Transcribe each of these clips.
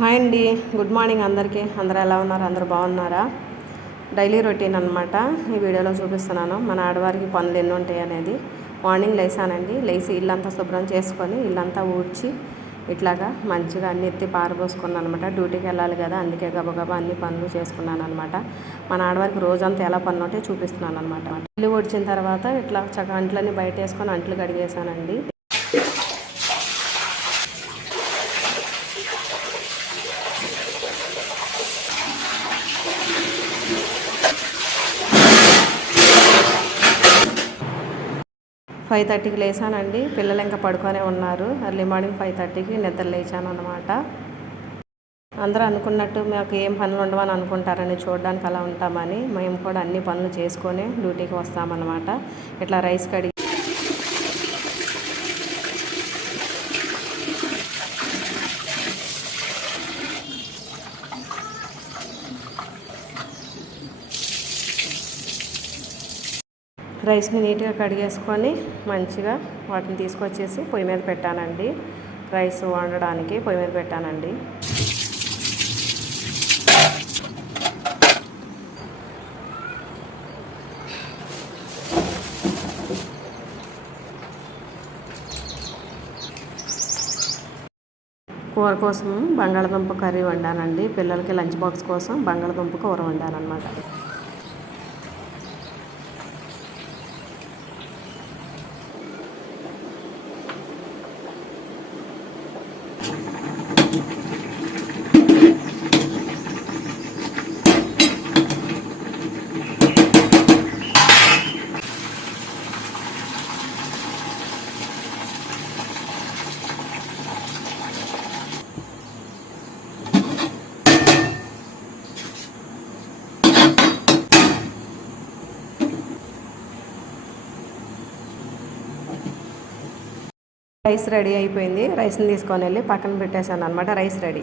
హాయ్ అండి, good morning అందరికీ. అందరూ ఎలా ఉన్నారు? అందరూ బాగున్నారా? డైలీ రొటీన్ అనమాట ఈ వీడియోలో చూపిస్తున్నాను. మన ఆడవారికి పనులు ఎన్ని ఉంటాయి అనేది. మార్నింగ్ లేసానండి, లేచి ఇల్లంతా శుభ్రం చేసుకొని ఇల్లంతా ఊడ్చి ఇట్లాగా మంచిగా అన్ని ఎత్తి పారబోసుకున్నాను అనమాట. డ్యూటీకి వెళ్ళాలి కదా, అందుకే గబగబా అన్ని పనులు చేసుకున్నాను అనమాట. మన ఆడవారికి రోజంతా ఎలా పనులు ఉంటే చూపిస్తున్నాను అనమాట. ఇల్లు ఊడ్చిన తర్వాత ఇట్లా చక్కగా అంట్లన్నీ బయట వేసుకొని అంట్లు కడిగేసానండి. 5:30కి లేచానండి. పిల్లలు ఇంకా పడుకొనే ఉన్నారు. ఎర్లీ మార్నింగ్ 5:30కి నిద్ర లేచాను అనమాట. అందరూ అనుకున్నట్టు మాకు ఏం పనులు ఉండవని అనుకుంటారని చూడడానికి అలా ఉంటామని మేము కూడా అన్ని పనులు చేసుకొని డ్యూటీకి వస్తామన్నమాట. ఇట్లా రైస్ కడిగి రైస్ని నీట్గా కడిగేసుకొని మంచిగా వాటిని తీసుకొచ్చేసి పొయ్యి మీద పెట్టానండి. రైస్ వండడానికి పొయ్యి మీద పెట్టానండి. కూర కోసం బంగాళదుంప కర్రీ వండానండి. పిల్లలకి లంచ్ బాక్స్ కోసం బంగాళదుంప కూర వండానమాట. రైస్ రెడీ అయిపోయింది. రైస్ని తీసుకొని వెళ్ళి పక్కన పెట్టేశాను అనమాట. Rice ready.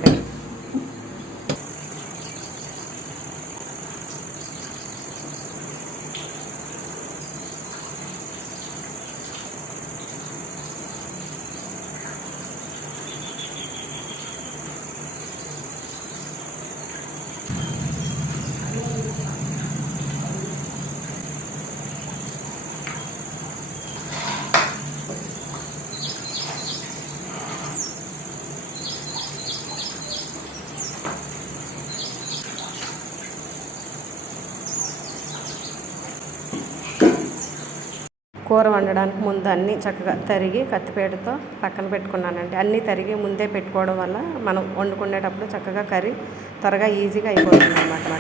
కూర వండడానికి ముందు అన్నీ చక్కగా తరిగి కత్తిపేటతో పక్కన పెట్టుకున్నానండి. అన్నీ తరిగి ముందే పెట్టుకోవడం వల్ల మనం వండుకునేటప్పుడు చక్కగా కర్రీ త్వరగా ఈజీగా అయిపోతుంది అన్నమాట.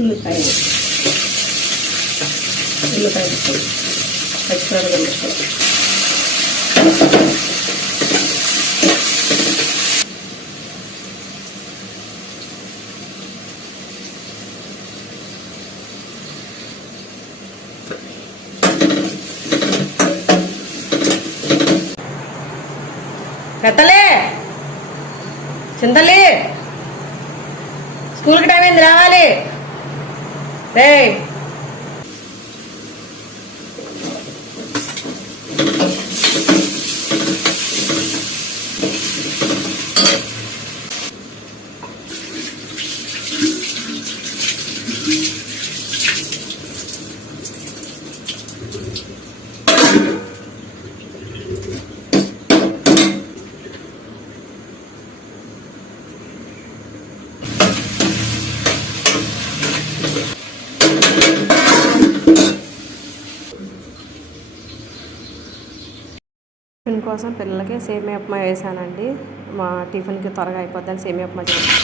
ఉల్లిపాయ పచ్చిమిరపకాయలు కత్తలే చింతలే స్కూల్కి టైం అయింది, రావాలి. టిఫిన్ కోసం పిల్లలకి సేమియా ఉప్మా వేసానండి. మా టిఫిన్కి త్వరగా అయిపోద్దని సేమియా ఉప్మా చేసాను.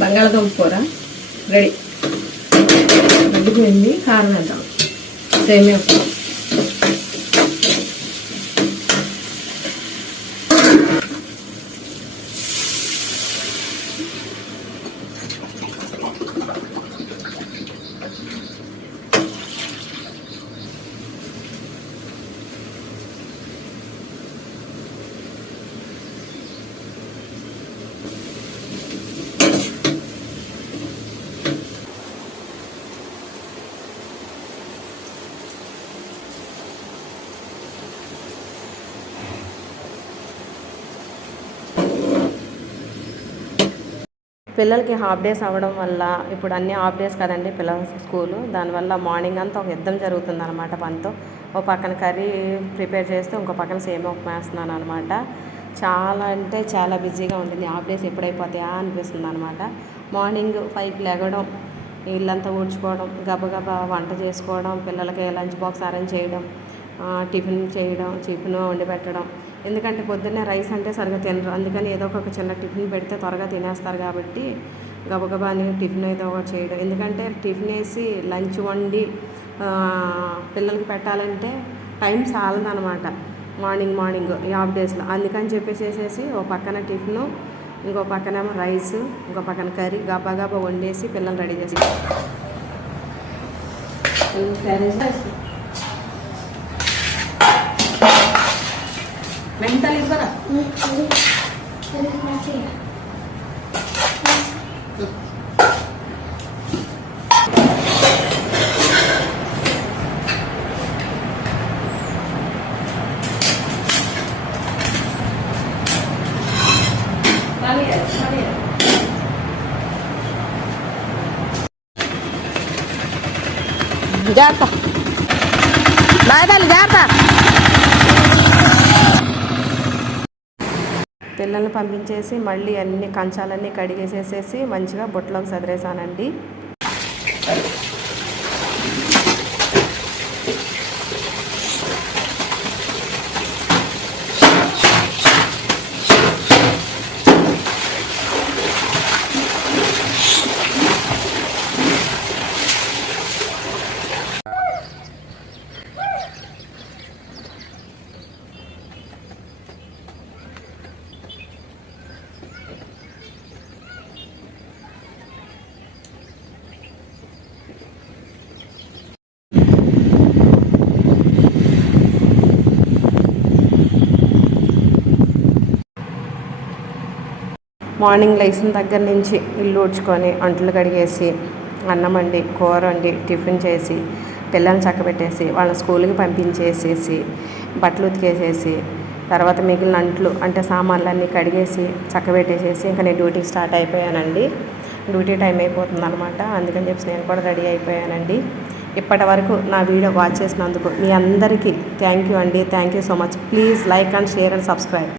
బంగాళదుంప కూర రెడీ. మగ్గిపోయింది. కారం వేద్దాం. సేమియా పిల్లలకి హాఫ్ డేస్ అవ్వడం వల్ల ఇప్పుడు అన్ని హాఫ్ డేస్ కదండి పిల్లల స్కూలు. దానివల్ల మార్నింగ్ అంతా ఒక యుద్ధం జరుగుతుంది అనమాట పనితో. ఒక పక్కన కర్రీ ప్రిపేర్ చేస్తే ఇంకో పక్కన సేమియా ఉప్మా వేస్తున్నాను అనమాట. చాలా అంటే చాలా బిజీగా ఉంటుంది. హాఫ్ డేస్ ఎప్పుడైపోతాయా అనిపిస్తుంది అనమాట. మార్నింగ్ 5కి లెగడం, ఇల్లంతా ఊడ్చుకోవడం, గబగబా వంట చేసుకోవడం, పిల్లలకి లంచ్ బాక్స్ అరేంజ్ చేయడం, టిఫిన్ వండి పెట్టడం. ఎందుకంటే పొద్దున్నే రైస్ అంటే సరిగ్గా తినరు. అందుకని ఏదో ఒక చిన్న టిఫిన్ పెడితే త్వరగా తినేస్తారు కాబట్టి గబగబా అని టిఫిన్ ఏదో ఒకటి చేయడం. ఎందుకంటే టిఫిన్ వేసి లంచ్ వండి పిల్లలకి పెట్టాలంటే టైం చాలదనమాట మార్నింగ్ ఈ హాఫ్ డేస్లో. అందుకని చెప్పేసి ఓ పక్కన టిఫిను, ఇంకో పక్కనేమో రైస్, ఇంకో పక్కన కర్రీ గబగబా వండేసి పిల్లలు రెడీ చేసి మెంటల్ ఇవ్వరా. జాగ్రత్త జాగ్రత్త. పిల్లల్ని పంపించేసి మళ్ళీ అన్ని కంచాలన్నీ కడిగేసేసేసి మంచిగా బుట్టలోకి సదిరేసానండి. మార్నింగ్ లేచిన దగ్గర నుంచి ఇల్లు ఊడ్చుకొని అంట్లు కడిగేసి అన్నం వండి కూర వండి టిఫిన్ చేసి పిల్లల్ని చక్కబెట్టేసి వాళ్ళ స్కూల్కి పంపించేసేసి బట్టలు ఉతికేసేసి తర్వాత మిగిలిన అంట్లు అంటే సామాన్లన్నీ కడిగేసి చక్కబెట్టేసేసి ఇంకా నేను డ్యూటీకి స్టార్ట్ అయిపోయానండి. డ్యూటీ టైం అయిపోతుంది అనమాట. అందుకని చెప్పి నేను కూడా రెడీ అయిపోయానండి. ఇప్పటి వరకు నా వీడియో వాచ్ చేసినందుకు మీ అందరికీ థ్యాంక్ యూ అండి. Thank you so much. Please like and share and subscribe.